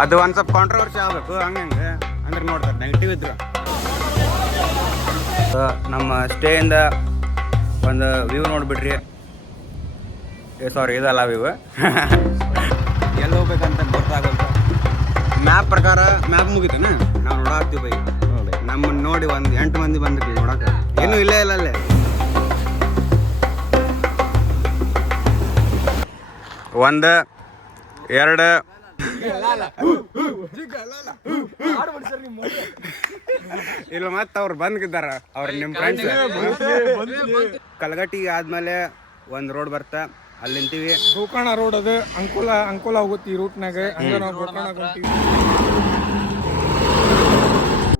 ಅದು ಒಂದು ಸ್ವಲ್ಪ ಕಾಂಟ್ರವರ್ಸಿ ಆಗಬೇಕು ಹಂಗೆ ಅಂದ್ರೆ ನೋಡ್ತಾರೆ ನೆಗೆಟಿವ್ ಇದ್ರು. ನಮ್ಮ ಸ್ಟೇಯಿಂದ ಒಂದು ವ್ಯೂ ನೋಡಿಬಿಡ್ರಿ. ಸಾರಿ ಇದಲ್ಲ ವ್ಯೂ ಎಲ್ಲಿ ಹೋಗ್ಬೇಕಂತ ಗೊತ್ತಾಗಲ್ಲ. ಮ್ಯಾಪ್ ಪ್ರಕಾರ ಮ್ಯಾಪ್ ಮುಗಿತೇನೆ ನಾವು ನೋಡಾಕ್ತೀವಿ ಬೈ. ನಮ್ಮನ್ನು ನೋಡಿ ಒಂದು 8 ಮಂದಿ ಬಂದಿರ್ತೀವಿ ನೋಡಕ್ಕೆ. ಏನೂ ಇಲ್ಲೇ ಇಲ್ಲ ಅಲ್ಲೇ. 1 2 ಇಲ್ಲ ಮತ್ತೆ ಅವ್ರು ಬಂದಿದ್ದಾರ ಅವ್ರು ನಿಮ್ಮ ಫ್ರೆಂಡ್ಸ್. ಕಲಗಟ್ಟಿ ಆದ್ಮೇಲೆ ಒಂದು ರೋಡ್ ಬರ್ತಾ ಅಲ್ಲಿ ನಿಂತೀವಿ. ಗೋಕರ್ಣ ರೋಡ್ ಅದು ಅಂಕೋಲ ಹೋಗುತ್ತೆ ಈ ರೂಟ್ನಾಗ. ಹಂಗ ನಾವು ಗೋಕರ್ಣ ಹೊಂತೀವಿ.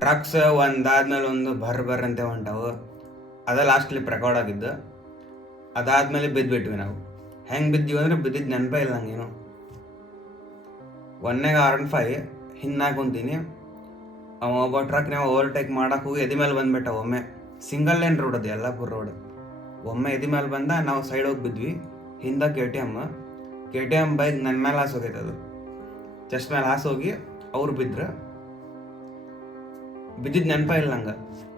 ಟ್ರಕ್ಸ್ ಒಂದಾದ್ಮೇಲೆ ಒಂದು ಬರ್ರಂತೆ ಹೊಂಟವು. ಅದ ಲಾಸ್ಟ್ಲಿ ರೆಕಾರ್ಡ್ ಆಗಿದ್ದು. ಅದಾದ್ಮೇಲೆ ಬಿದ್ದುಬಿಟ್ವಿ ನಾವು. ಹೆಂಗೆ ಬಿದ್ದೀವಿ ಅಂದ್ರೆ ಬಿದ್ದಿದ್ದು ನೆನಪೇ ಇಲ್ಲ ನಂಗೇನು. 1ನೇಗೆ R15 ಹಿಂದಾಗಿ ಕುಂತೀನಿ. ಒಬ್ಬ ಟ್ರಕ್ ನಾವು ಓವರ್ಟೇಕ್ ಮಾಡಕ್ಕೆ ಹೋಗಿ ಎದಿ ಮೇಲೆ ಬಂದ್ಬಿಟ್ಟ. ಒಮ್ಮೆ ಸಿಂಗಲ್ ಲೈನ್ ರೋಡ್ ಅದು ಯಲ್ಲಾಪುರ ರೋಡ್. ಒಮ್ಮೆ ಎದಿ ಮೇಲೆ ಬಂದ, ನಾವು ಸೈಡ್ ಹೋಗಿ ಬಿದ್ವಿ. ಹಿಂದೆ KTM ಬೈಕ್ ನನ್ನ ಮೇಲೆ ಹಾಸಿ ಹೋಗೈತೆ. ಅದು ಚೆಸ್ಟ್ ಮೇಲೆ ಹಾಸಿ ಹೋಗಿ ಅವ್ರು ಬಿದ್ರು. ಬಿದ್ದಿದ್ದು ನೆನಪ ಇಲ್ಲ ನಂಗೆ.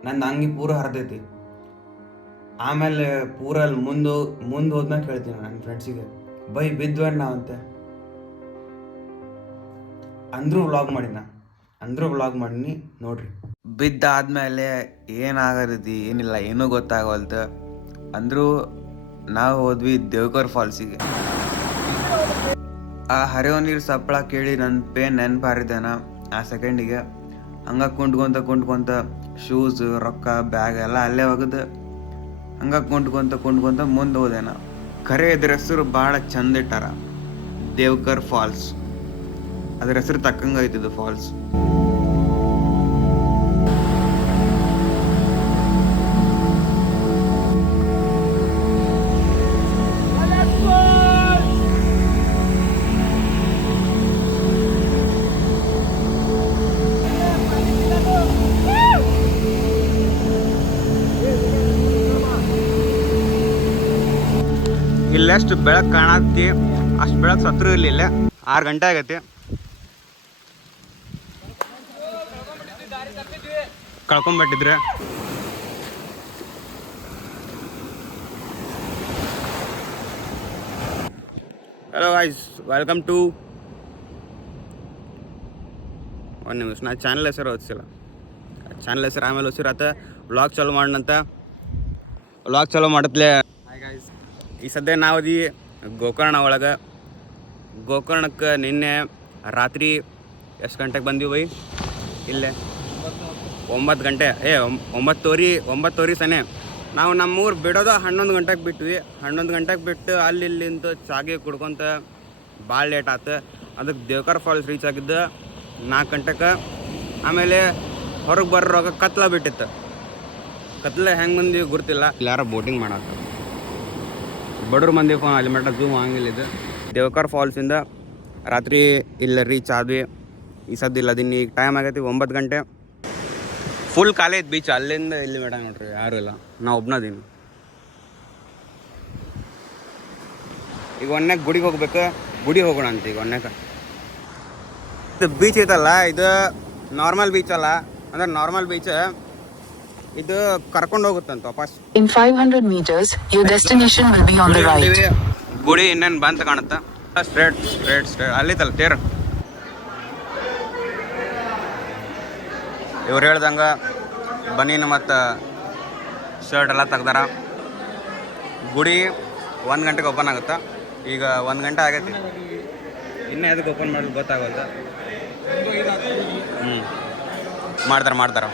ನಂದು ಅಂಗಿ ಪೂರ ಹರಿದೈತಿ. ಆಮೇಲೆ ಪೂರ ಅಲ್ಲಿ ಮುಂದೆ ಹೋದ್ಮೇಲೆ ಕೇಳ್ತೀನಿ ನನ್ನ ಫ್ರೆಂಡ್ಸಿಗೆ, ಬೈ ಬಿದ್ವಣ್ಣ ಅಂತೆ. ಅಂದ್ರೂ ವ್ಲಾಗ್ ಮಾಡೀನಿ ನೋಡ್ರಿ. ಬಿದ್ದಾದ್ಮೇಲೆ ಏನಾಗತೈತಿ ಏನಿಲ್ಲ ಏನೂ ಗೊತ್ತಾಗವಲ್ತು. ಅಂದರೂ ನಾವು ಹೋದ್ವಿ ದೇವಕರ್ ಫಾಲ್ಸಿಗೆ. ಆ ಹರಿಯೋ ನೀರು ಸಪ್ಪಳ ಕೇಳಿ ನನ್ನ ನೆನಪು ಹಾರಿದ್ದಾನ ಆ ಸೆಕೆಂಡಿಗೆ. ಹಂಗೆ ಕುಂಟ್ಕೊಂತ ಶೂಸ್ ರೊಕ್ಕ ಬ್ಯಾಗ್ ಎಲ್ಲ ಅಲ್ಲೇ ಒಗದು ಹಂಗೆ ಕುಂಟ್ಕೊಂತ ಮುಂದೆ ಹೋದೇನ. ಖರೆ ಇದ್ರ ಹೆಸರು ಭಾಳ ಚಂದ ಇಟ್ಟಾರ, ದೇವಕರ್ ಫಾಲ್ಸ್. ಅದ್ರ ಹೆಸರು ತಕ್ಕಂಗೆ ಐತಿದ್ದು ಫಾಲ್ಸ್. ಇಲ್ಲೆಷ್ಟು ಬೆಳಕು ಕಾಣತ್ತಿ ಅಷ್ಟು ಬೆಳಕು ಸತ್ರು ಇರಲಿಲ್ಲ. 6 ಗಂಟೆ ಆಗೈತಿ. ಕಳ್ಕೊಂಬಿಟ್ಟಿದ್ರೆ ಹಲೋ ಗೈಸ್, ವೆಲ್ಕಮ್ ಟು ಒಂದು ನಿಮಿಷ. ನಾ ಚಾನಲ್ ಹೆಸರು ಓದಿಸಿಲ್ಲ. ಚಾನಲ್ ಹೆಸರು ಆಮೇಲೆ ಓದಿಸಿರತ್ತ. ವ್ಲಾಗ್ ಚಾಲೂ ಮಾಡೋಣಂತ. ವ್ಲಾಗ್ ಚಾಲೂ ಮಾಡತ್ಲೆ ಈ ಸದ್ಯ ನಾವು ಗೋಕರ್ಣ ಒಳಗೆ. ಗೋಕರ್ಣಕ್ಕೆ ನಿನ್ನೆ ರಾತ್ರಿ ಎಷ್ಟು ಗಂಟೆಗೆ ಬಂದೀವಿ ಬೈ? ಇಲ್ಲೇ 9 ಗಂಟೆ 9:30 ಸನೆ. ನಾವು ನಮ್ಮೂರು ಬಿಡೋದು 11 ಗಂಟೆಗೆ ಬಿಟ್ವಿ. 11 ಗಂಟೆಗೆ ಬಿಟ್ಟು ಇಲ್ಲಿಂದ ಚಾಗಿ ಕುಡ್ಕೊತ ಭಾಳ ಲೇಟ್ ಆಯ್ತು. ಅದಕ್ಕೆ ದೇವಕರ್ ಫಾಲ್ಸ್ ರೀಚ್ ಆಗಿದ್ದು 4 ಗಂಟೆಗೆ. ಆಮೇಲೆ ಹೊರಗೆ ಬರೋವಾಗ ಕತ್ಲ ಬಿಟ್ಟಿತ್ತು. ಕತ್ಲೆ ಹೆಂಗೆ ಮಂದಿ ಗುರ್ತಿಲ್ಲ. ಇಲ್ಲಿ ಯಾರೋ ಬೋಟಿಂಗ್ ಮಾಡಕ್ಕೆ ಬಡವ್ರ ಮಂದಿ ಅಲ್ಲಿ ಮಟ್ಟ ಝೂಮ್ ಹಂಗಿಲ್ಲ. ಇದು ದೇವಕರ್ ಫಾಲ್ಸಿಂದ ರಾತ್ರಿ ಇಲ್ಲ ರೀಚ್ ಆದ್ವಿ. ಈ ಸದ್ದಿಲ್ಲ ಅದಿನ್ನು ಈಗ ಟೈಮ್ ಆಗೈತಿ 9 ಗಂಟೆ. ಫುಲ್ ಖಾಲಿ ಐತೆ ಬೀಚ್. ಅಲ್ಲಿಂದ ಇಲ್ಲಿ ಮೇಡ ನೋಡ್ರಿ ಯಾರು ಇಲ್ಲ, ನಾವು ಒಬ್ಬನದೀನಿ. ಈಗ ಒನ್ನೆಗೆ ಗುಡಿಗೆ ಹೋಗ್ಬೇಕು. ಗುಡಿಗೆ ಹೋಗೋಣ ಅಂತ ಈಗ ಒನ್ನೆಗೆ. ಇದು ಬೀಚ್ ಐತಲ್ಲ, ಇದು ನಾರ್ಮಲ್ ಬೀಚ್ ಅಲ್ಲ. ಅಂದ್ರೆ ನಾರ್ಮಲ್ ಬೀಚ್ ಇದು ಕರ್ಕೊಂಡು ಹೋಗುತ್ತಂತ ವಾಪಸ್. In 500 meters, your destination will be on the right. ಗುಡಿ ಇನ್ನೇನು ಬಂತ ಕಾಣುತ್ತಾ? ಸ್ಟ್ರೇಟ್ ಅಲ್ಲಿತ್ತಲ್ಲ ತೇರು. ಇವ್ರು ಹೇಳ್ದಂಗೆ ಬನೀನು ಮತ್ತು ಶರ್ಟ್ ಎಲ್ಲ ತೆಗ್ದಾರ. ಗುಡಿ 1 ಗಂಟೆಗೆ ಓಪನ್ ಆಗುತ್ತೆ. ಈಗ 1 ಗಂಟೆ ಆಗೈತಿ. ಇನ್ನೂ ಅದಕ್ಕೆ ಓಪನ್ ಮಾಡಲು ಗೊತ್ತಾಗಲ್ಲ. ಮಾಡ್ತಾರೆ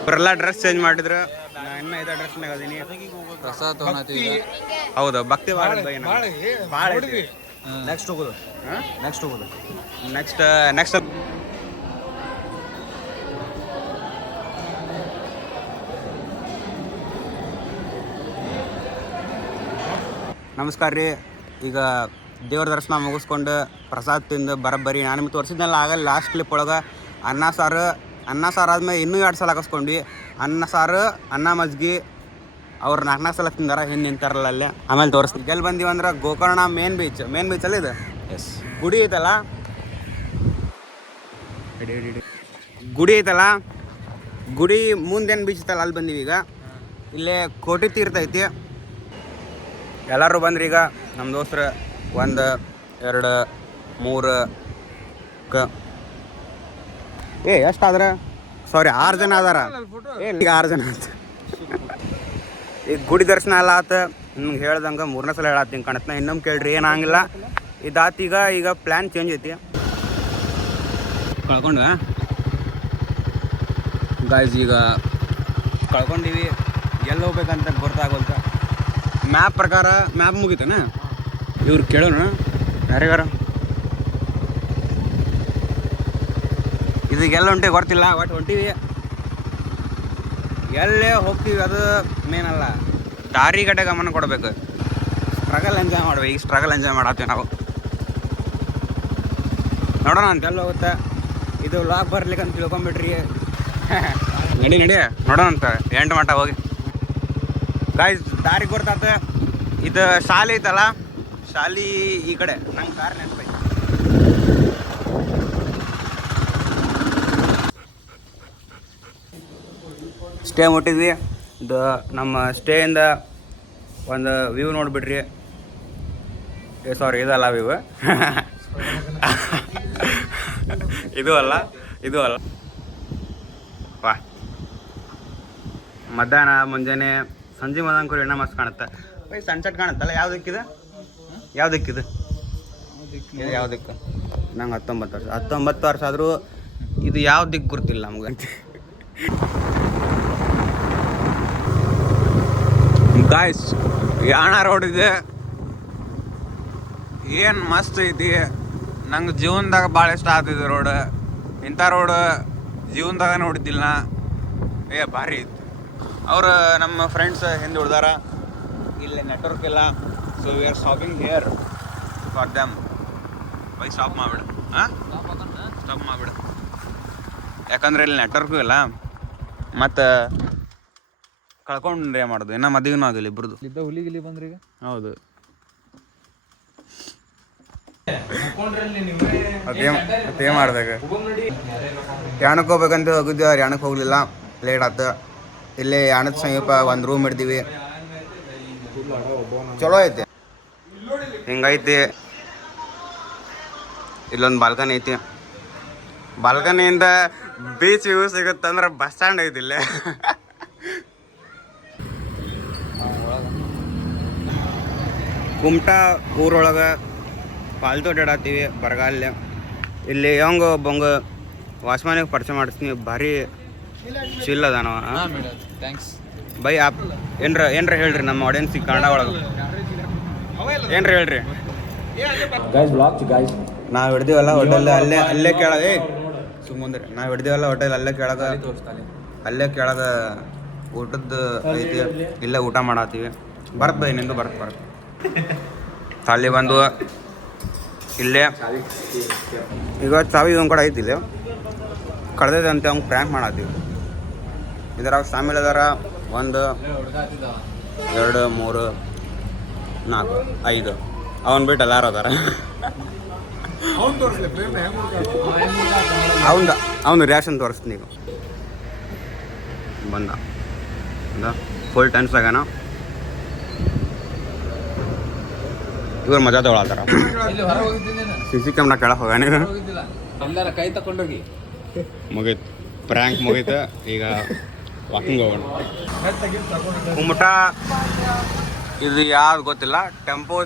ಇವರೆಲ್ಲ ಡ್ರೆಸ್ ಚೇಂಜ್ ಮಾಡಿದ್ರೆ. ನಾ ಇನ್ನೂ ಇದೇ ಡ್ರೆಸ್ನಾಗ ಅದೀನಿ. ಹೌದು, ಭಕ್ತಿ ಭಾಳ ನೆಕ್ಸ್ಟ್ ಹೋಗೋದು. ನೆಕ್ಸ್ಟ್ ನಮಸ್ಕಾರ ರೀ. ಈಗ ದೇವ್ರ ದರ್ಶನ ಮುಗಿಸ್ಕೊಂಡು ಪ್ರಸಾದ ತಿಂದು ಬರೋಬ್ಬರಿ ನಾನು ನಿಮ್ಗೆ ತೋರಿಸಿದ್ನೆಲ್ಲ ಆಗಲ್ಲ. ಲಾಸ್ಟ್ ಕ್ಲಿಪ್ ಒಳಗೆ ಅನ್ನ ಸಾರು ಆದಮೇಲೆ ಇನ್ನೂ 2 ಸಲ ಹಾಕಿಸ್ಕೊಂಡ್ವಿ. ಅನ್ನ ಸಾರು, ಅನ್ನ ಮಜ್ಗಿ ಅವ್ರು 4 ಸಲ ತಿಂದಾರ. ಹಿಂದೆ ನಿಂತಾರಲ್ಲ ಅಲ್ಲೇ. ಆಮೇಲೆ ತೋರಿಸ್ತೀವಿ. ಎಲ್ಲಿ ಬಂದೀವಿ ಅಂದ್ರೆ ಗೋಕರ್ಣ ಮೇನ್ ಬೀಚಲ್ಲಿ ಇದೆ. ಎಸ್, ಗುಡಿ ಐತಲ್ಲ ಗುಡಿ ಐತಲ್ಲ, ಗುಡಿ ಮುಂದೇನು ಬೀಚ್ ಐತಲ್ಲ ಅಲ್ಲಿ ಬಂದೀವಿ ಈಗ. ಇಲ್ಲೇ ಕೋಟಿ ತೀರ್ಥ ಐತಿ. ಎಲ್ಲರೂ ಬಂದ್ರಿ ಈಗ ನಮ್ಮ ದೋಸ್ತರು 1 2 3 ಎಷ್ಟಾದ್ರೆ ಸಾರಿ 6 ಜನ ಅದಾರ. ಈಗ 6 ಜನ ಅಂತ ಈಗ ಗುಡಿ ದರ್ಶನ ಎಲ್ಲ ಆತ. ನಿಮ್ಗೆ ಹೇಳ್ದಂಗೆ 3ನೇ ಸಲ ಹೇಳತ್ತೀನಿ ಕಾಣತ್ನ. ಇನ್ನೊಮ್ಮೆ ಕೇಳ್ರಿ, ಏನಾಗಿಲ್ಲ. ಇದಾತ ಈಗ ಪ್ಲ್ಯಾನ್ ಚೇಂಜ್ ಐತಿ. ಕಳ್ಕೊಂಡ ಗಾಯ್ಸ್, ಈಗ ಕಳ್ಕೊಂಡಿವಿ. ಎಲ್ಲಿ ಹೋಗ್ಬೇಕಂತ ಗೊತ್ತಾಗೋಲ್ತ. ಮ್ಯಾಪ್ ಪ್ರಕಾರ ಮ್ಯಾಪ್ ಮುಗಿತಾನ. ಇವ್ರು ಕೇಳೋಣ ಯಾರಿಗಾರ. ಇದಕ್ಕೆಲ್ಲ ಹೊಂಟಿವಿ ಗೊತ್ತಿಲ್ಲ, ಒಟ್ಟು ಹೊಂಟಿವಿ. ಎಲ್ಲೇ ಹೋಗ್ತೀವಿ ಅದು ಮೇನ್ ಅಲ್ಲ, ದಾರಿ ಗಡ್ಡೆ ಗಮನ ಕೊಡ್ಬೇಕು. ಸ್ಟ್ರಗಲ್ ಎಂಜಾಯ್ ಮಾಡ್ಬೇಕು. ಈಗ ಸ್ಟ್ರಗಲ್ ಎಂಜಾಯ್ ಮಾಡತ್ತೀವಿ ನಾವು. ನೋಡೋಣ ಅಂತೆಲ್ಲ ಹೋಗುತ್ತೆ. ಇದು ಲಾಕ್ ಬರ್ಲಿಕ್ಕೆ ಅಂತ ತಿಳ್ಕೊಂಬಿಟ್ರಿ. ನಡಿ ನೋಡೋಣ ಅಂತ 8 ಮಟ್ಟ ಹೋಗಿ ಗಾಯ್ಸ್. ದಾರಿ ಗೊತ್ತಾತ. ಇದು ಶಾಲೆ ಐತಲ್ಲ, ಶಾಲೆ ಈ ಕಡೆ. ನಂಗೆ ಕಾರ್ ನೆನಪೈತಿ. ಸ್ಟೇ ಮುಟ್ಟಿದ್ವಿ. ಇದು ನಮ್ಮ ಸ್ಟೇಯಿಂದ ಒಂದು ವ್ಯೂ ನೋಡಿಬಿಟ್ರಿ. ಸಾರಿ, ಇದಲ್ಲ ವ್ಯೂ. ಇದು ಅಲ್ಲ. ವಾ, ಮಧ್ಯಾಹ್ನ ಮುಂಜಾನೆ ಸಂಜೆ ಮದಂಕರು ಎಣ್ಣೆ ಮಸ್ತ್ ಕಾಣುತ್ತೆ. ಬೈ ಸನ್ಸೆಟ್ ಕಾಣುತ್ತಲ್ಲ. ಯಾವ ದಿಕ್ಕಿದು? ಇದು ಯಾವ ದಿಕ್ಕು? ನಂಗೆ 19 ವರ್ಷ ಆದರೂ ಇದು ಯಾವ ದಿಕ್ಕು ಗೊತ್ತಿಲ್ಲ ನಮ್ಗಂತ. ಗಾಯ್ಸ್, ಯಾಣ ರೋಡ್ ಇದೆ. ಏನು ಮಸ್ತ್ ಐತಿ. ನಂಗೆ ಜೀವನದಾಗ ಭಾಳ ಇಷ್ಟ ಆಗ್ತಿದೆ ರೋಡ್. ಇಂಥ ರೋಡ್ ಜೀವನದಾಗ ನೋಡಿದ್ದಿಲ್ಲ. ಭಾರಿ ಐತಿ. ಅವರು ನಮ್ಮ ಫ್ರೆಂಡ್ಸ್ ಹಿಂದೆ ಉಳ್ದಾರ. ಇಲ್ಲಿ ನೆಟ್ವರ್ಕ್ ಇಲ್ಲ. So we are stopping here for them. Bye stop ಮಾಡಿಬಿಡು. ಸ್ಟಾಪ್ ಮಾಡಿಬಿಡು. ಯಾಕಂದ್ರೆ ಇಲ್ಲಿ ನೆಟ್ವರ್ಕು ಇಲ್ಲ. ಮತ್ತು ಕಳ್ಕೊಂಡ್ರೆ ಮಾಡೋದು. ಇನ್ನೂ ಮದುವೆನೂ ಆಗಿಲ್ಲ ಇಬ್ರದ್ದು. ಹುಲಿಗಿಲಿ ಬಂದ್ರಿ ಈಗ. ಹೌದು. ಅದೇ ಮಾಡ್ದಾಗ ಯಾಣಕ್ಕೆ ಹೋಗ್ಬೇಕಂತ ಹೋಗಿದ್ವಿ. ಅವ್ರು ಯಾಣಕ್ಕೆ ಹೋಗ್ಲಿಲ್ಲ, ಲೇಟ್ ಆಯ್ತು. ಇಲ್ಲೇ ಯಾಣದ ಸಮೀಪ ಒಂದು ರೂಮ್ ಹಿಡ್ದೀವಿ. ಚಲೋ ಐತಿ. ಹಿಂಗೈತಿ. ಇಲ್ಲೊಂದು ಬಾಲ್ಕನಿ ಐತಿ. ಬಾಲ್ಕನಿಯಿಂದ ಬೀಚ್ ವ್ಯೂ ಸಿಗುತ್ತಂದ್ರೆ ಬಸ್ ಸ್ಟ್ಯಾಂಡ್ ಐತಿ ಇಲ್ಲೇ. ಕುಮಟಾ ಊರೊಳಗೆ ಪಾಲ್ತು ಅಡ್ಡಾಡ್ತೀವಿ ಬರಗಾಲ. ಇಲ್ಲಿ ಹೆಂಗ ಒಬ್ಬಂಗ ವಾಚ್ಮ್ಯಾನಿಗೆ ಪರಿಚಯ ಮಾಡಿಸ್ತೀನಿ. ಭಾರಿ ಚಿಲ್ ಅದಾನ. Thanks by. ಆಪ್ ಏನ್ರ ಹೇಳ್ರಿ ನಮ್ಮ ಆಡಿಯನ್ಸಿಗೆ ಕನ್ನಡ ಒಳಗೆ ಏನ್ರ ಹೇಳ್ರಿ. ನಾವು ಹಿಡ್ದೀವಲ್ಲ ಹೋಟೆಲ್ ಅಲ್ಲೇ ಕೇಳಾಗ ಸುಮ್ಮಂದ್ರೆ ನಾವು ಹಿಡ್ದೀವಲ್ಲ ಹೋಟೆಲ್ ಅಲ್ಲೇ ಕೇಳಾಗ ಊಟದ್ದು ಐತಿ. ಇಲ್ಲೇ ಊಟ ಮಾಡತ್ತೀವಿ. ಬರ್ತ ಬೈ, ನಿಂದು ಬರ್ತ ಅಲ್ಲಿ ಬಂದು ಇಲ್ಲೇ ಈಗ ಚಾವಿ ಒಂದು ಕಡೆ ಐತಿ. ಇಲ್ಲಿ ಕಳೆದೈತೆ ಅಂತ ಅವ್ನು ಪ್ರ್ಯಾಂಕ್ ಮಾಡತ್ತೀವಿ. ಇದ್ರಾಗ ಸಾಮಿಲ್ ಅದಾರ 1 2 3 4 5. ಅವನು ಬಿಟ್ಟು ಎಲ್ಲಾರು ಅದಾರ. ಅವನು ರಿಯಾಕ್ಷನ್ ತೋರಿಸ್ತೀನಿ. ಈಗ ಬಂದ ಫುಲ್ ಟೆನ್ಸ್ ಆಗ್ಯಾನ. ಇವ್ರು ಮಜಾ ತಗೊಳತ್ತಾರ. CC ಕ್ಯಾಮ್ರಾ ಕೆಳಗೆ ಹೋಗ್ಯಾನ. ಎಲ್ಲರ ಕೈ ತಕೊಂಡೋಗಿ ಮುಗೀತು, ಪ್ರ್ಯಾಂಕ್ ಮುಗೀತು. ಈಗ ವಾಕಿಂಗ್ ಹೋಗೋಣ. ಕುಮಟಾ ಇದು ಯಾವ್ದು ಗೊತ್ತಿಲ್ಲ. ಟೆಂಪೋ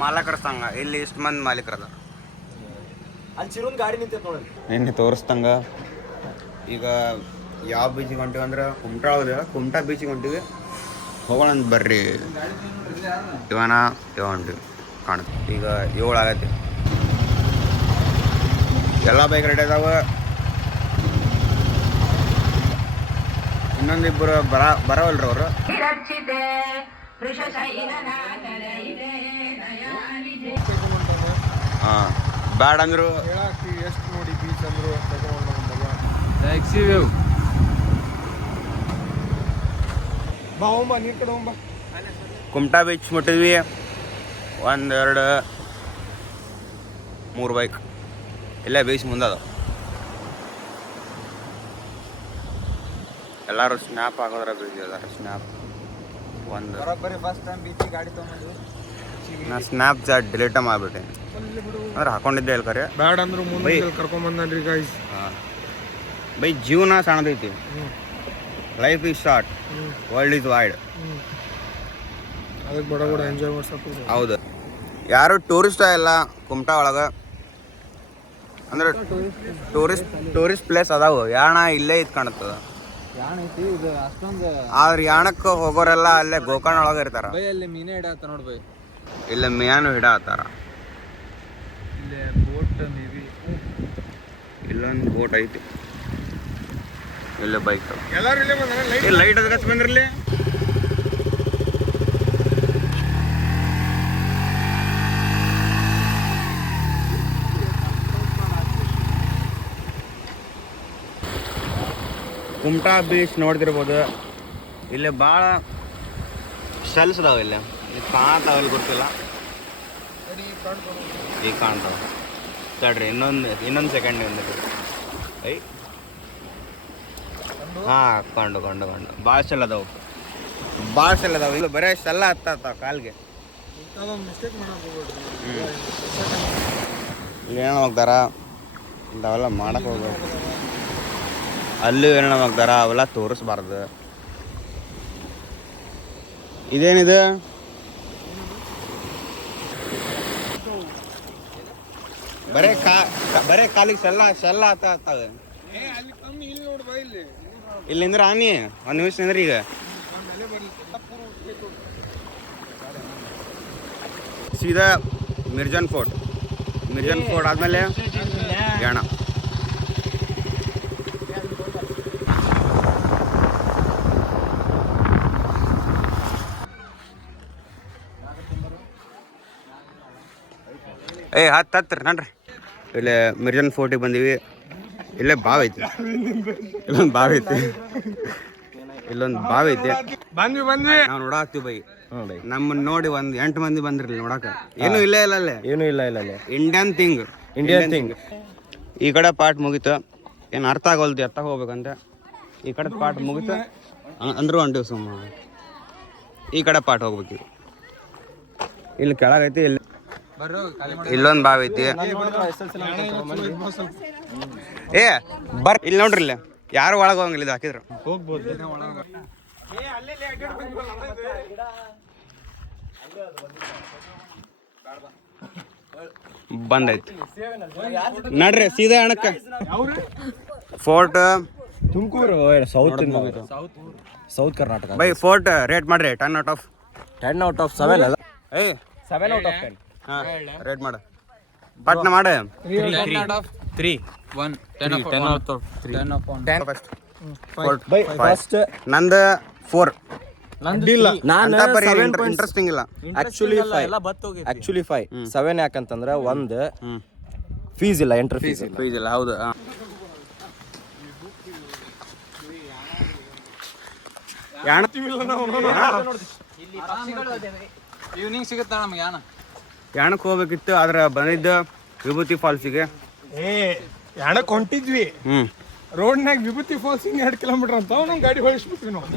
ಮಾಲಕರ ಸಂಘ. ಇಲ್ಲಿ ಇಷ್ಟು ಮಂದಿ ಮಾಲೀಕರದ. ನಿನ್ನೆ ತೋರಿಸ್ತಂಗ. ಈಗ ಯಾವ ಬೀಚಿಗೆ ಹೊಂಟಿವಿ ಅಂದ್ರೆ ಕುಮಟಾ ಬೀಚಿಗೆ ಹೊಂಟಿವಿ. ಹೋಗೋಣ ಅಂತ ಬರ್ರಿ. ಇವ ಹೊಂಟಿವಿ ಕಾಣುತ್ತೆ. ಈಗ 7 ಆಗತ್ತೆ. ಎಲ್ಲ ಬೈಕ್ ರೆಡಿ ಅದಾವ. ಇನ್ನೊಂದಿಬ್ಬರು ಬರವಲ್ರಿ ಅವರು. ಹಾಂ, ಬ್ಯಾಡ ಅಂದ್ರು. ಎಷ್ಟು ನೋಡಿ ಬೀಚ್ ಅಂದ್ರು ನೀರ್ ಕಡೆ ಹೋಗ್ಬಾ. ಕುಮಟಾ ಬೀಚ್ ಮುಟ್ಟಿದ್ವಿ. 1 2 3 ಬೈಕ್ ಇಲ್ಲೇ ಬೀಚ್ ಮುಂದೆ ಅದಾವ. ಎಲ್ಲರೂ ಸ್ನ್ಯಾಪ್ ಹಾಕೋದ್ರ ಬಿಸಿ ಅದಾರ ಸ್ನ್ಯಾಪ್ ಒಂದು ಬರೋಬ್ಬರಿ ಫಸ್ಟ್ ಟೈಮ್ ಬೀಚಿಗೆ ಗಾಡಿ ತೊಗೊಂಡು ನಾ ಸ್ನ್ಯಾಪ್ ಚಾಟ್ ಡಿಲೀಟ ಮಾಡಿಬಿಟ್ಟೆ ಅಂದ್ರೆ ಹಾಕೊಂಡಿದ್ದೆ ಇಲ್ಲಿ ಕರೆ ಬ್ಯಾಡ ಅಂದ್ರು ಮುಂದೆ ಕರ್ಕೊಂಬಂದ್ರಿ ಗೈಸ್. ಹಾಂ ಬೈ ಜೀವನ ಸಣ್ಣದೈತಿ, life is short, world is wide. ಅದಕ್ಕೆ ಬಡ ಬಡ ಎಂಜಾಯ್ ಮಾಡ್ಸಕ್ಕೆ ಹೌದು. ಯಾರು ಟೂರಿಸ್ಟ್ ಇಲ್ಲ ಕುಮಟಾ ಒಳಗೆ, ಅಂದ್ರೆ ಟೂರಿಸ್ಟ್ ಪ್ಲೇಸ್ ಅದಾವು. ಯಾಣ ಇಲ್ಲೇ ಇದು ಕಾಣುತ್ತದ. ಯಾಣ ಐತಿ ಇದು ಅಷ್ಟೊಂದು. ಆದ್ರೆ ಯಾಣಕ್ಕೆ ಹೋಗೋರೆಲ್ಲ ಅಲ್ಲೇ ಗೋಕರ್ಣ ಒಳಗೆ ಇರ್ತಾರ. ಬೈ ಅಲ್ಲಿ ಮೀನೇ ಇಡತ್ತ ನೋಡಿ ಬೈ. ಇಲ್ಲೇ ಮೀನು ಹಿಡತ್ತಾರ. ಇಲ್ಲೇ ಬೋಟ್ ಮೇಬಿ ಇಲ್ಲೊಂದು ಬೋಟ್ ಐತಿ, ಇಲ್ಲೇ ಬೈಕ್ ಎಲ್ಲರೂ ಇಲ್ಲೇ ಬಂದ್ರೆ ಲೈಟ್ ಅದಕ್ಕೆ ಬಂದ್ರಲ್ಲಿ. ಕುಮಟಾ ಬೀಚ್ ನೋಡ್ತಿರ್ಬೋದು. ಇಲ್ಲಿ ಭಾಳ ಶೆಲ್ಸ್ ಅದಾವೆ. ಇಲ್ಲಿ ಕಾಣ್ತಾವಲ್ಲಿ ಗೊತ್ತಿಲ್ಲ, ಈಗ ಕಾಣ್ತಾವ. ತಡ್ರಿ ಇನ್ನೊಂದು ಸೆಕೆಂಡ್ ಐ ಹಾಂ ಕೊಂಡು ಭಾಳ ಶೆಲ್ ಅದಾವು, ಇಲ್ಲಿ ಬರೀ ಶೆಲ್ಲ ಹತ್ತಾವ ಕಾಲ್ಗೆ. ಮಿಸ್ಟೇಕ್ ಮಾಡಕ್ಕೆ ಹೋಗ್ಬೇಡ್ರಿ. ಇಲ್ಲಿ ಏನೋ ಹೋಗ್ತಾರ, ಇಂಥವೆಲ್ಲ ಮಾಡಕ್ಕೆ ಹೋಗ್ಬೇಕು. ಅಲ್ಲೂ ಏನೋ ಹೋಗ್ತಾರ, ಅವೆಲ್ಲ ತೋರಿಸ್ಬಾರ್ದು. ಇದೇನಿದು ಬರೇ ಕಾಲಿಗೆ ಶೆಲ್ಲ ಹತ್ತಾವೆ. ಅಲ್ಲಿ ಕಮ್ಮಿ ಇಲ್ಲಿ ನೋಡಿ ಬಾ ಇಲ್ಲಿ. ಇಲ್ಲಿಂದ್ರ ಆನಿ ಒಂದು ನಿಮಿಷ ನಿಂದ್ರಿ. ಈಗ ಸೀದಾ ಮಿರ್ಜಾನ್ ಫೋರ್ಟ್ ಆದಮೇಲೆ ಯಾಣ. ಹತ್ತತ್ರ ನನ್ರಿ. ಇಲ್ಲೇ ಮಿರ್ಜಾನ್ ಫೋರ್ಟಿಗೆ ಬಂದೀವಿ. ಇಲ್ಲೇ ಬಾವಿ ಐತಿ, ಇಲ್ಲೊಂದು ಬಾವಿ ಐತಿ. ಬಂದ್ವಿ ನಾವು ನೋಡಾಕ್ತಿವಿ ಬೈ. ನಮ್ಮನ್ನ ನೋಡಿ ಒಂದು 8 ಮಂದಿ ಬಂದ್ರಿಲ್ಲ ನೋಡಾಕ. ಏನೂ ಇಲ್ಲ ಅಲ್ಲೇ, ಏನೂ ಇಲ್ಲ ಅಲ್ಲೇ. Indian thing. ಈ ಕಡೆ ಪಾಠ ಮುಗೀತು. ಏನು ಅರ್ಥ ಆಗೋಲ್ದು ಎತ್ತ ಹೋಗ್ಬೇಕಂತ. ಈ ಕಡೆ ಪಾಠ ಮುಗೀತು ಅಂದ್ರು ಹೊಂಟಿವಿ ಸುಮ್ಮ. ಈ ಕಡೆ ಪಾಠ ಹೋಗ್ಬೇಕು. ಇಲ್ಲಿ ಕೆಳಗೈತಿ, ಇಲ್ಲಿ ಇಲ್ಲೊಂದು ಬಾವಿ ಐತಿ. ಇಲ್ಲಿ ನೋಡ್ರಿ, ಇಲ್ಲ ಯಾರು ಒಳಗೆ ಹೋಗಂಗಿಲ್ಲ. ಇದು ಹಾಕಿದ್ರು ಹೋಗ್ಬೋದು. ಬಂದೈತಿ ನಡ್ರಿ ಸೀದಾ ಹಣಕ್ಕೆ. Fort Tumakuru south Karnataka. By fort rate ಮಾಡ್ರಿ 10 out of 7 ಅಲ್ಲ. 7 out of 10. ಹಾಂ ರೇಟ್ ಮಾಡು, ಪಟ್ನ ಮಾಡು. 3 ಫಸ್ಟ್ ನಂದು 4. ನಾನು ಇಂಟ್ರೆಸ್ಟಿಂಗ್ ಇಲ್ಲ. ಆಕ್ಚುಲಿ 5 7 ಯಾಕಂತಂದ್ರೆ ಒಂದು ಫೀಸ್ ಇಲ್ಲ, ಎಂಟ್ರಿ ಫೀಸ್ ಇಲ್ಲ. ಹೌದು. ಈವ್ನಿಂಗ್ ಸಿಗುತ್ತೆ ನಮ್ಗೆ ಯಾಣಕ್ಕೆ ಹೋಗ್ಬೇಕಿತ್ತು, ಆದ್ರೆ ಬಂದಿದ್ದು ವಿಭೂತಿ ಫಾಲ್ಸಿಗೆ. ಯಾಣಕ್ಕೆ ಹೊಂಟಿದ್ವಿ. ರೋಡ್ನಾಗ ವಿಭೂತಿ ಫಾಲ್ಸ್ 2 ಕಿಲೋಮೀಟರ್ ಅಂತ ನಮ್ಮ ಗಾಡಿ ಹೊಳಿಸ್ಬಿಟ್ವಿ ನಾವು.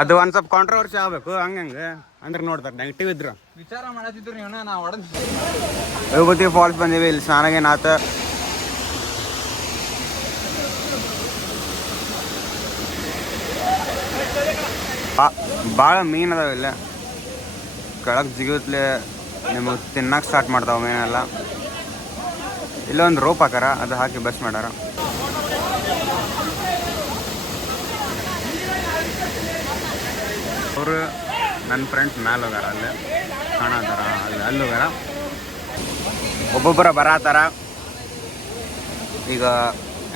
ಅದು ಒಂದು ಸ್ವಲ್ಪ ಕಾಂಟ್ರವರ್ಸಿ ಆಗ್ಬೇಕು ಹಂಗೆ ಅಂದ್ರೆ ನೋಡ್ತಾರೆ ನೆಗೆಟಿವ್ ಇದ್ರು. ವಿಚಾರ ಮಾಡತ್ತಿದ್ರು ನೀವು, ನಾವು ವಿಭೂತಿ ಫಾಲ್ಸ್ ಬಂದೀವಿ. ಇಲ್ಲಿ ಸ್ನಾನಗೇನಾತ. ಭಾಳ ಮೀನು ಅದಾವ ಇಲ್ಲ. ಕೆಳಗೆ ಜಿಗಿತ್ಲೆ ನಿಮಗೆ ತಿನ್ನಕ್ಕೆ ಸ್ಟಾರ್ಟ್ ಮಾಡ್ತಾವೆ ಮೀನೆಲ್ಲ. ಇಲ್ಲೊಂದು ರೋಪ್ ಹಾಕಾರ, ಅದು ಹಾಕಿ ಬಸ್ ಮಾಡ್ಯಾರ. ಅವರು ನನ್ನ ಫ್ರೆಂಡ್ಸ್ ಮ್ಯಾಲೆ ಹೋಗಾರ, ಅಲ್ಲೇ ಕಾಣತ್ತಾರ, ಅಲ್ಲಿ ಹೋಗಾರ. ಒಬ್ಬೊಬ್ಬರ ಬರತ್ತಾರ. ಈಗ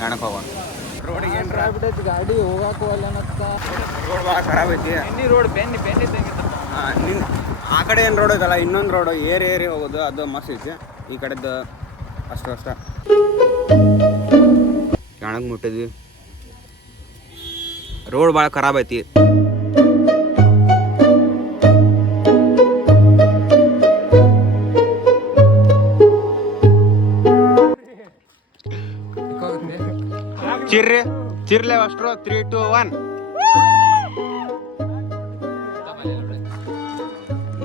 ಹೆಣಕ್ಕೆ ಹೋಗೋಣ. ರೋಡಿಗೆ ಏನು ಗಾಡಿ ಹೋಗಾಕು ಅಲ್ಲ. ರೋಡ್ ಭಾಳ ಖರಾಬ್ ಐತಿ. ರೋಡ್ ಬೆನ್ನಿ ನೀವು ಆ ಕಡೆ ಏನು ರೋಡ್ ಐತಲ್ಲ, ಇನ್ನೊಂದು ರೋಡು ಏರಿ ಹೋಗೋದು, ಅದು ಮಸ್ತ್ ಐತಿ. ಈ ಕಡೆದು ಅಷ್ಟ ಕೆಳಗೆ ಮುಟ್ಟಿದ್ವಿ. ರೋಡ್ ಭಾಳ ಖರಾಬ್ ಐತಿ. ಚಿರ್ಲೆ ಅಷ್ಟ್ರು 3 2 1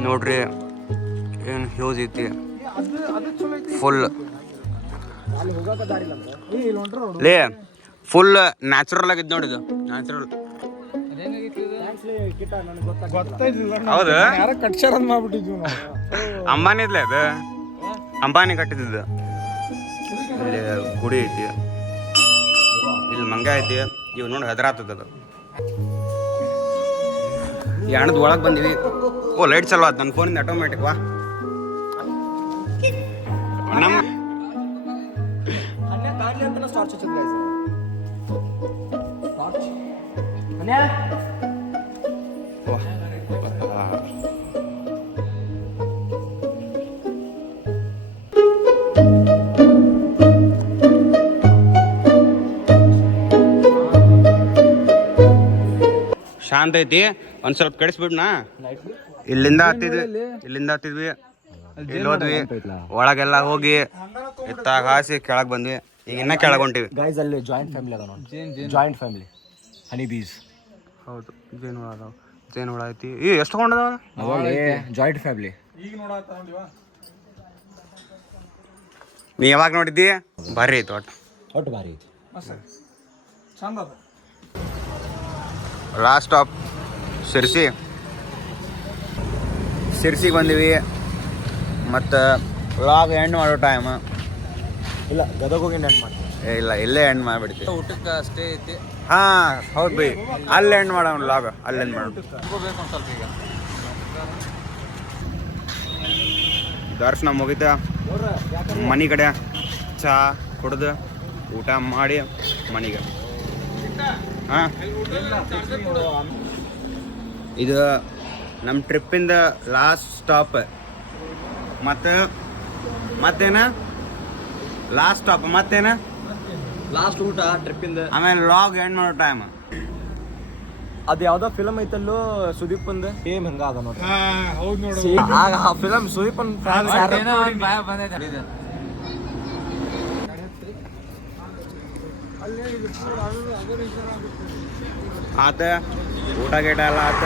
ನೋಡ್ರಿ ಏನು ಹ್ಯೂಜ್ ಐತಿ ಅದು ಚಲೋ ಐತಿ ಫುಲ್ ಅಲ್ಲಿ ಹೋಗಕ ದಾರಿ ಇಲ್ಲ ಅಂತ ಇಲ್ಲಿ ಹೊಂಟ್ರ ನೋಡು ಲೇ ಫುಲ್ ನ್ಯಾಚುರಲ್ ಆಗಿದ್ದು ನೋಡಿದು ನ್ಯಾಚುರಲ್ ಗೊತ್ತಾಯ್ತಿಲ್ಲ ಹೌದು ಯಾರ ಕಟ್ಸ್ಯಾರ ಅಂತ ಮಾಡ್ಬಿಟ್ಟಿದ್ವಿ ನಾವು ಅಂಬಾನಿದ್ಲೆ ಅದು ಅಂಬಾನಿ ಕಟ್ಟಿದ್ದು ಇಲ್ಲಿ ಗುಡಿ ಐತಿ ಇಲ್ಲಿ ಮಂಗ ಐತಿ ಇವ್ ನೋಡಿ ಹೆದರಾತದ ಅದು ಯಾಣದ ಒಳಗೆ ಬಂದಿವಿ ಓ ಲೈಟ್ ಚಲೋ ಆಯ್ತು ನನ್ನ ಫೋನಿಂದ ಆಟೋಮೆಟಿಕ್ ವಾ ನಮ್ಮ ಶಾಂತ ಐತಿ ಒಂದ್ ಸ್ವಲ್ಪ ಕೆಡಿಸ್ಬಿಡ್ನಾ ಇಲ್ಲಿಂದ ಹತ್ತಿದ್ವಿ ಇಲ್ಲಿ ಹೋದ್ವಿ ಒಳಗೆಲ್ಲ ಹೋಗಿ ಎತ್ತಾಗ ಹಾಸಿ ಕೆಳಗೆ ಬಂದ್ವಿ ಈಗ ಇನ್ನ ಕೆಳಗೆ ಹೊಂಟಿವಿ ಗೈಸ್ ಅಲ್ಲಿ ಜಾಯಿಂಟ್ ಫ್ಯಾಮಿಲಿ ಅದ ನೋಡಿ ಜಾಯಿಂಟ್ ಫ್ಯಾಮಿಲಿ ಹನಿ ಬೀಸ್ ಹೌದು ಜೇನುಹುಳ ಅದಾವ ಜೇನುಹುಳ ಐತಿ ಈ ಎಷ್ಟು ಕೊಂಡದಾವ ಜಾಯಿಂಟ್ ಫ್ಯಾಮಿಲಿ ಈಗ ನೋಡಾತಾವ ನೀ ಯಾವಾಗ ನೋಡಿದ್ದಿ ಭಾರಿ ಐತಿ ಒಟ್ಟು ಭಾರಿ ಐತಿ ಮಸ್ತ್ ಚಂದ ಅದ ಲಾಸ್ಟ್ ಸ್ಟಾಪ್ ಸಿರ್ಸಿಗೆ ಬಂದೀವಿ ಮತ್ತು ವ್ಲಾಗ್ ಎಂಡ್ ಮಾಡೋ ಟೈಮ್ ಇಲ್ಲ ಗದಗ ಹೋಗಿ ನೆನ್ ಮಾಡ್ತೀವಿ ಇಲ್ಲ ಇಲ್ಲೇ ಎಂಡ್ ಮಾಡಿಬಿಡ್ತೀವಿ ಊಟಕ್ಕೆ ಅಷ್ಟೇ ಐತಿ ಹಾಂ ಹೌದು ಬೈ ಅಲ್ಲಿ ಎಂಡ್ ಮಾಡೋಣ ವ್ಲಾಗ್ ಅಲ್ಲಿ ಎಂಡ್ ಮಾಡೋಣ ಬೇಕು ಒಂದು ಸ್ವಲ್ಪ ಈಗ ದರ್ಶನ ಮುಗಿತ ಮನೆ ಕಡೆ ಚಹಾ ಕುಡ್ದು ಊಟ ಮಾಡಿ ಮನೆಗೆ ಹಾಂ ಇದು ನಮ್ಮ ಟ್ರಿಪ್ಪಿಂದ ಲಾಸ್ಟ್ ಸ್ಟಾಪ್ ಮತ್ತೇನ ಲಾಸ್ಟ್ ಸ್ಟಾಪ್ ಮತ್ತೇನ ಲಾಸ್ಟ್ ಊಟ ಟ್ರಿಪ್ಪಿಂದ ಆಮೇಲೆ ಲಾಗ್ ಎಂಡ್ ಮಾಡೋ ಟೈಮ್ ಅದು ಯಾವ್ದೋ ಫಿಲಮ್ ಐತಲ್ಲೋ ಸುದೀಪ್ ಅಂದ ಸೇಮ್ ಹಂಗ ಅದ ನೋಡಿ ಹಾ ಹೌದು ನೋಡು ಆಗ ಆ ಫಿಲಮ್ ಸುದೀಪ್ ಆತ ಊಟ ಗೀಟ ಎಲ್ಲ ಆತ